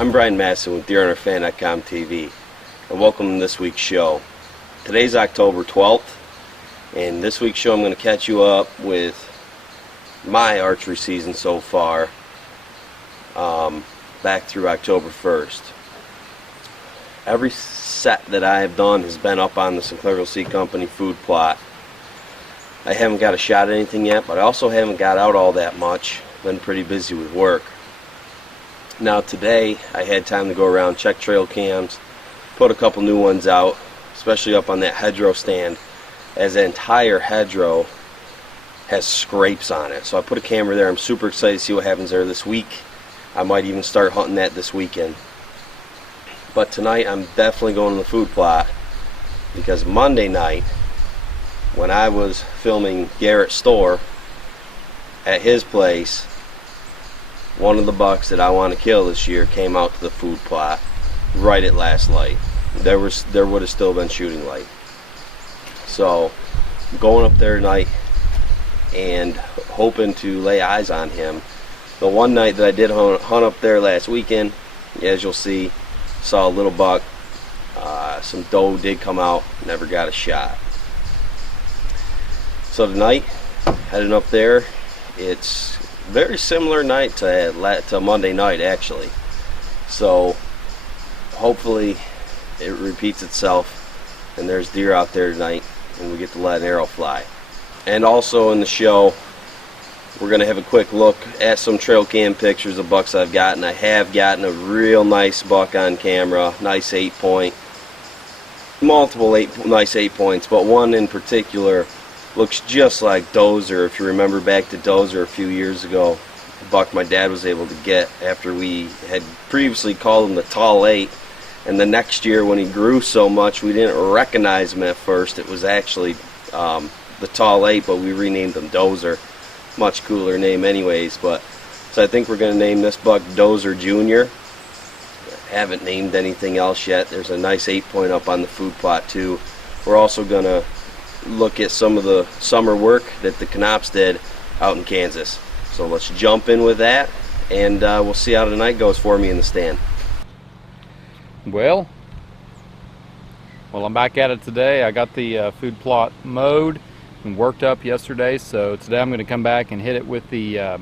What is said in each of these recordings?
I'm Brian Madison with DeerHunterFan.com TV, and welcome to this week's show. Today's October 12th, and this week's show I'm going to catch you up with my archery season so far, back through October 1st. Every set that I have done has been up on the Sinclairville Seed Company food plot. I haven't got a shot at anything yet, but I also haven't got out all that much. Been pretty busy with work. Now today I had time to go around, check trail cams, put a couple new ones out, especially up on that hedgerow stand, as the entire hedgerow has scrapes on it. So I put a camera there. I'm super excited to see what happens there this week. I might even start hunting that this weekend. But tonight I'm definitely going to the food plot, because Monday night when I was filming Garrett's store at his place, one of the bucks that I want to kill this year came out to the food plot right at last light. There would have still been shooting light. So I'm going up there tonight and hoping to lay eyes on him. The one night that I did hunt up there last weekend, as you'll see, saw a little buck. Some doe did come out, never got a shot. So tonight, heading up there, it's very similar night to Monday night actually. So hopefully it repeats itself and there's deer out there tonight and we get to let an arrow fly. And also in the show, we're going to have a quick look at some trail cam pictures of bucks I've gotten. I have gotten a real nice buck on camera, nice 8-point, multiple nice 8-points, but one in particular looks just like Dozer. If you remember back to Dozer a few years ago, the buck my dad was able to get after we had previously called him the Tall 8, and the next year when he grew so much we didn't recognize him at first. It was actually the Tall 8, but we renamed him Dozer. Much cooler name anyways. But so I think we're going to name this buck Dozer Jr. Haven't named anything else yet. There's a nice 8-point up on the food plot too. We're also going to look at some of the summer work that the Knopps did out in Kansas. So let's jump in with that, and we'll see how tonight goes for me in the stand. Well, I'm back at it today. I got the food plot mowed and worked up yesterday, so today I'm going to come back and hit it with the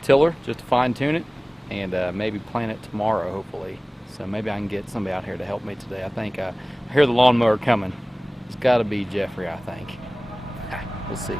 tiller just to fine tune it, and maybe plant it tomorrow hopefully. So maybe I can get somebody out here to help me today. I think I hear the lawnmower coming. It's got to be Jeffrey, I think. We'll see.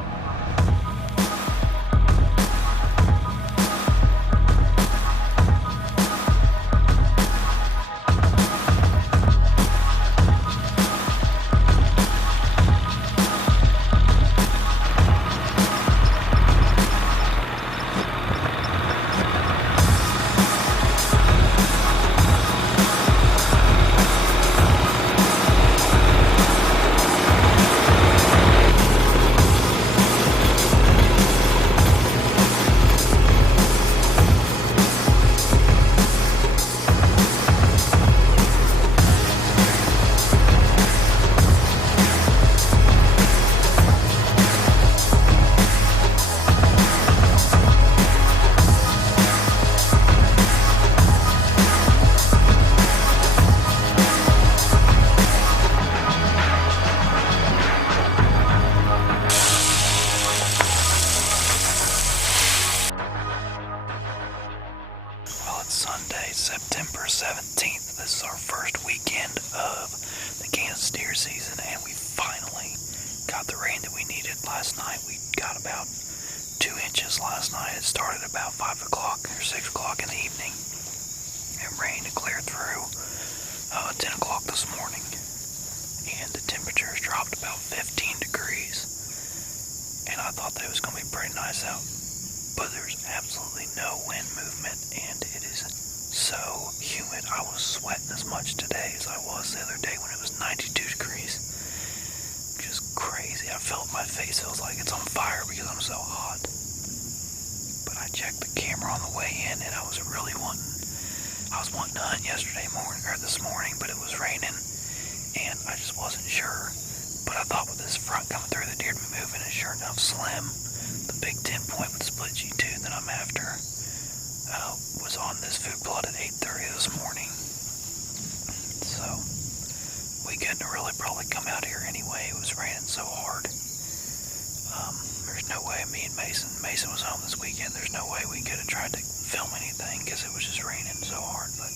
Sunday, September 17th. This is our first weekend of the Kansas deer season, and we finally got the rain that we needed last night. We got about 2 inches last night. It started about 5 o'clock or 6 o'clock in the evening. It rained and cleared through 10 o'clock this morning, and the temperatures dropped about 15 degrees, and I thought that it was going to be pretty nice out. But there's absolutely no wind movement, and it is so humid. I was sweating as much today as I was the other day when it was 92 degrees. Just crazy. I felt my face feels like it's on fire because I'm so hot. But I checked the camera on the way in, and I was wanting to hunt this morning, but it was raining, and I just wasn't sure. But I thought with this front coming through, the deer would be moving, and sure enough, Slim, the big 10-point with the split G2 that I'm after, was on this food plot at 8:30 this morning. we couldn't have really probably come out here anyway. It was raining so hard. There's no way me and Mason was home this weekend. There's no way we could have tried to film anything because it was just raining so hard. But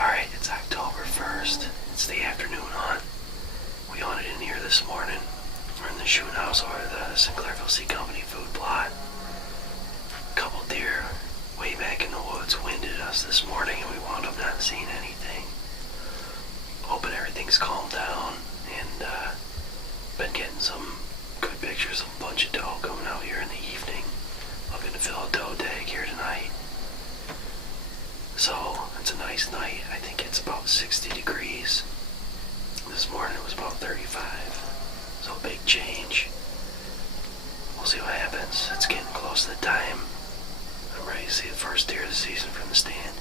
alright, it's October 1st. It's the afternoon hunt. We hunted in here this morning. We're in the shooting house over the Sinclairville Seed Company food plot. A couple deer way back in the woods winded us this morning and we wound up not seeing anything. Hoping everything's calmed down and been getting some good pictures of a bunch of doe coming out here in the evening. Looking to fill a doe tag here tonight. So, it's a nice night. I think it's about 60 degrees. This morning it was about 35. So a big change. We'll see what happens. It's getting close to the time. I'm ready to see the first deer of the season from the stand.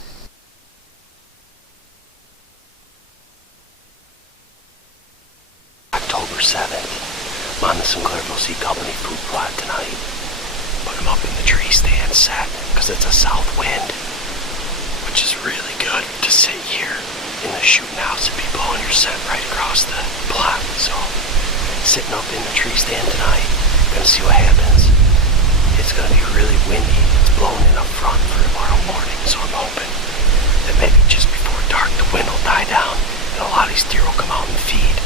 October 7th. I'm on the Sinclairville Seed Company food plot tonight. Put them up in the tree stand set because it's a south wind. Which is really good to sit here in the shooting house and be blowing your scent right across the plot. So, sitting up in the tree stand tonight, gonna see what happens. It's gonna be really windy. It's blowing in up front for tomorrow morning, so I'm hoping that maybe just before dark the wind will die down and a lot of these deer will come out and feed.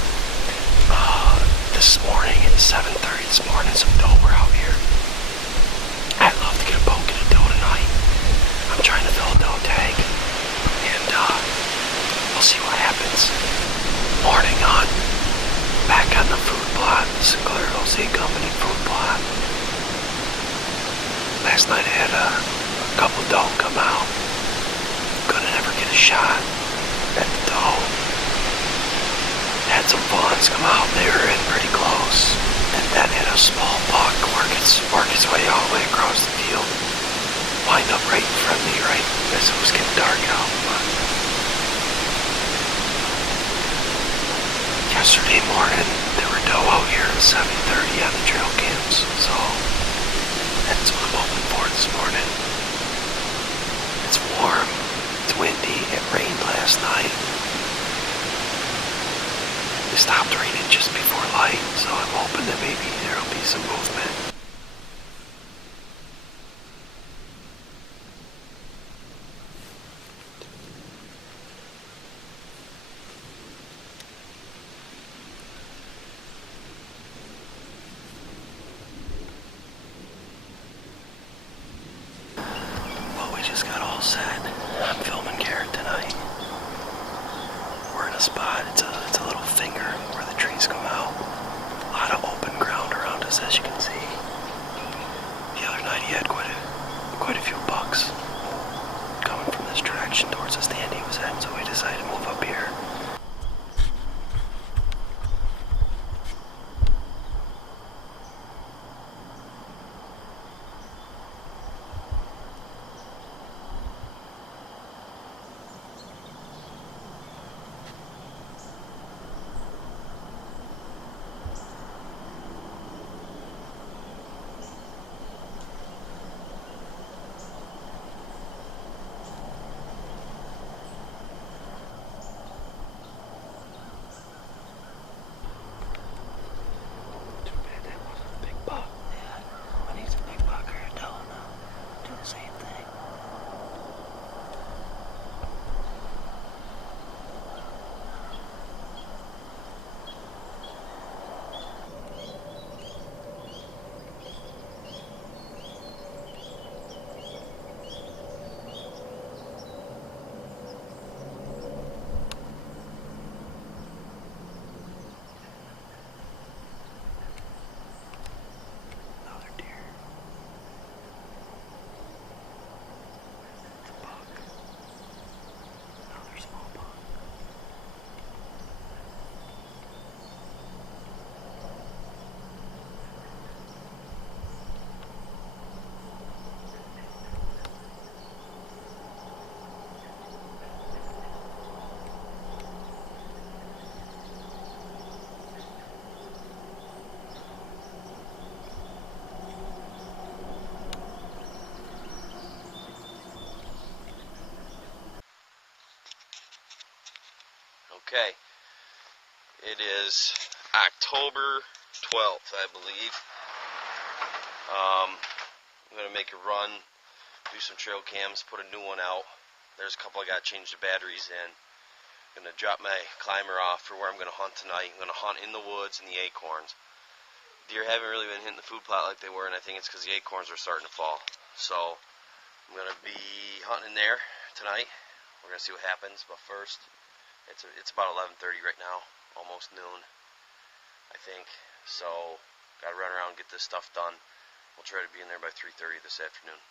This morning at 7:30 this morning, some doe were out here. I'd love to get a poke at a doe tonight. I'm trying to fill a doe tag, and we'll see what happens. Morning hunt, back on the food plot, the Sinclairville Seed Company food plot. Last night I had a couple doe come out. Couldn't ever get a shot at the doe. Had some fawns come out, they were in pretty close. And then had a small buck work its way all the way across the field. Wind up right in front of me, right as it was getting dark out. But yesterday morning, there were doe out here at 7:30 on the trail cams, so that's what I'm hoping for this morning. It's warm, it's windy, it rained last night. It stopped raining just before light, so I'm hoping that maybe there'll be some movement. Just got all set. I'm filming Garrett tonight. We're in a spot, it's a little finger where the trees come out. A lot of open ground around us, as you can see. The other night he had quite a few bucks coming from this direction towards the stand he was at, so we decided to move up here. Okay, it is October 12th, I believe. I'm going to make a run, do some trail cams, put a new one out. There's a couple I got to change the batteries in. I'm going to drop my climber off for where I'm going to hunt tonight. I'm going to hunt in the woods and the acorns. Deer haven't really been hitting the food plot like they were, and I think it's because the acorns are starting to fall. So I'm going to be hunting in there tonight. We're going to see what happens, but first, it's about 11:30 right now, almost noon, I think. So got to run around and get this stuff done. We'll try to be in there by 3:30 this afternoon.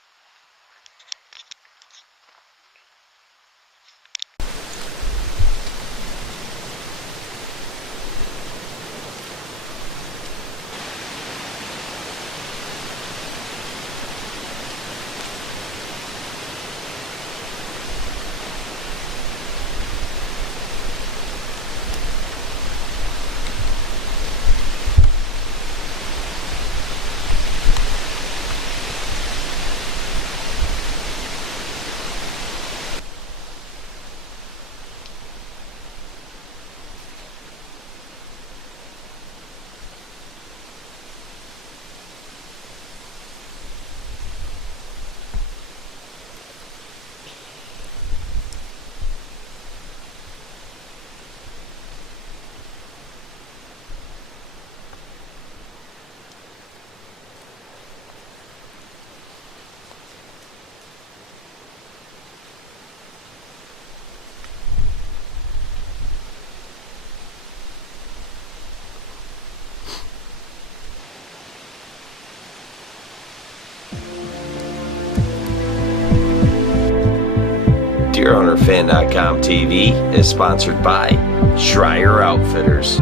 DeerHunterFan.com TV is sponsored by Schreier Outfitters,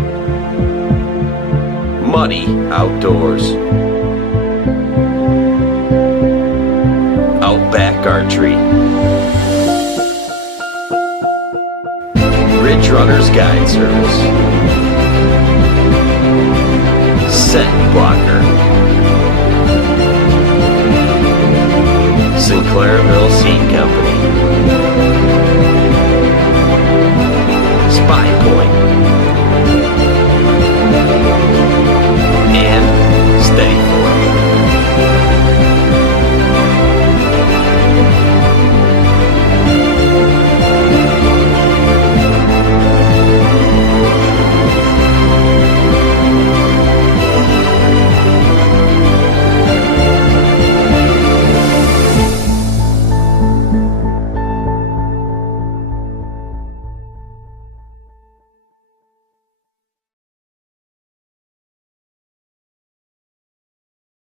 Muddy Outdoors, Outback Archery, Ridge Runners Guide Service, Scent Blocker, Sinclairville Seed Company,